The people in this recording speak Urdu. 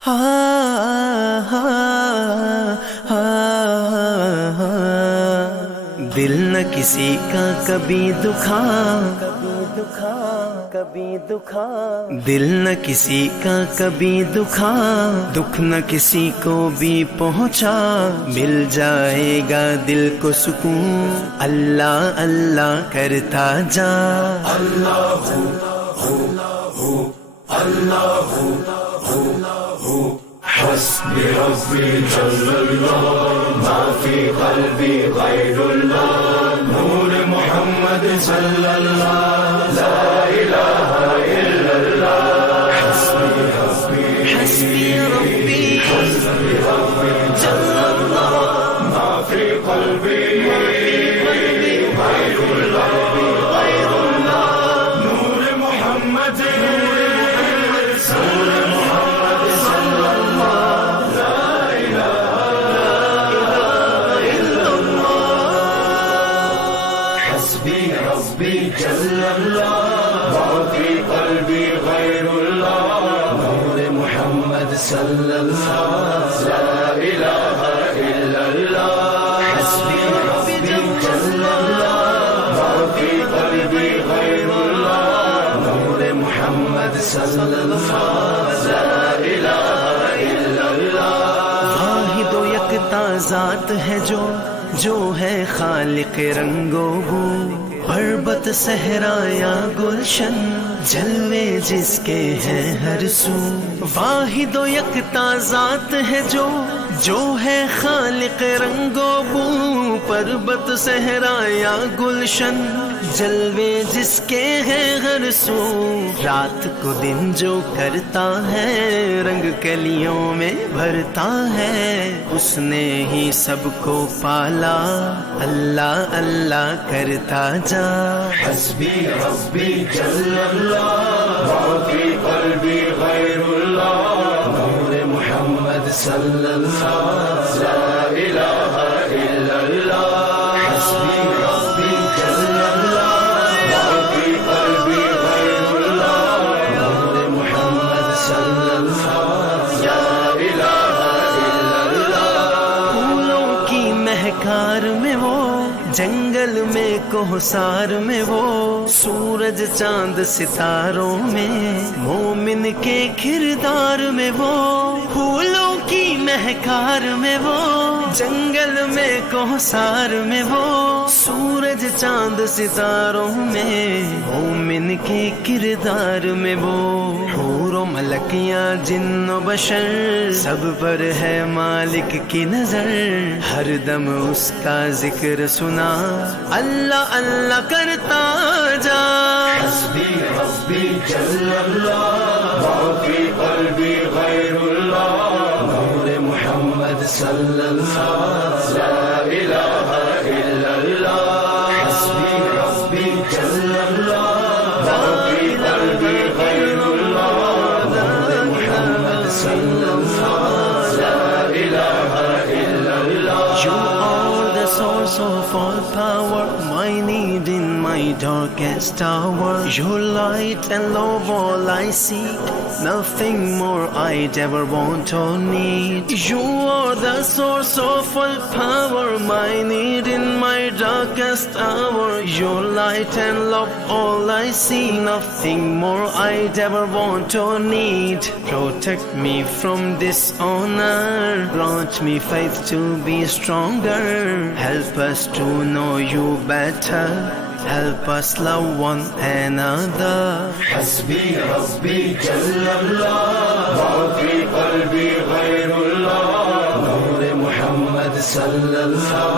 دل نہ کسی کا کبھی دکھا، دل نہ کسی کا کبھی دکھا، دکھ نہ کسی کو بھی پہنچا، مل جائے گا دل کو سکون، اللہ اللہ کرتا جا۔ اللہ اللہ حسبی ربی جل اللہ، ما فی قلبی غیر اللہ، نور محمد صلی اللہ، لا الہ الا اللہ۔ حسبی ربی جل اللہ، ما فی قلبی غیر اللہ، نور محمد جل اللہ، ما فی قلبی غیر اللہ، نور محمد صلی اللہ، لا الہ الا اللہ۔ حسبی ربی جل اللہ، ما فی قلبی غیر اللہ، نور محمد صلی اللہ، لا الہ الا اللہ۔ واحد و یکتا ذات ہے جو ہے خالق رنگ و بو، پربت صحرا یا گلشن، جلوے جس کے ہیں ہر سو۔ واحد و یکتا ذات ہے جو ہے خالق رنگ و بو، پربت صحرا یا گلشن، جلوے جس کے ہیں ہر سو۔ رات کو دن جو کرتا ہے، رنگ کلیوں میں بھرتا ہے، اس نے ہی سب کو پالا، اللہ اللہ کرتا جا۔ حسبی ربی جل اللہ، ما فی قلبی غیر اللہ، نور محمد صلی اللہ، لا الہ الا اللہ۔ حسبی ربی جل اللہ، ما فی قلبی غیر اللہ، نور محمد صلی اللہ، لا الہ الا اللہ۔ پھولوں کی مہکار میں وہ، جنگل میں کوہسار میں وہ، سورج چاند ستاروں میں، مومن کے کردار میں وہ۔ پھولوں کی مہکار میں وہ، جنگل میں کوہسار میں وہ، سورج چاند ستاروں میں، مومن کے کردار میں وہ۔ حور و ملکیاں جن و بشر، سب پر ہے مالک کی نظر، ہر دم اس کا ذکر سنا، اللہ اللہ کرتا جا۔ حسبی ربی جل اللہ، ما فی قلبی غیر اللہ، نور محمد صلی اللہ، لا الہ الا اللہ۔ حسبی ربی جل اللہ، ما فی قلبی غیر اللہ، نور محمد صلی اللہ، لا الہ الا اللہ۔ Source of all power, my need in my darkest hour, your light and love all I seek, nothing more I'd ever want or need. You are the source of all power, my need in my darkest hour, your light and love all I see, nothing more I'd ever want or need. Protect me from dishonor, grant me faith to be stronger, help us to know you better, help us love one another. Hasbi Rabbi Jalla Allah, ma fi qalbi ghayr Allah, Noor Muhammad sallallahu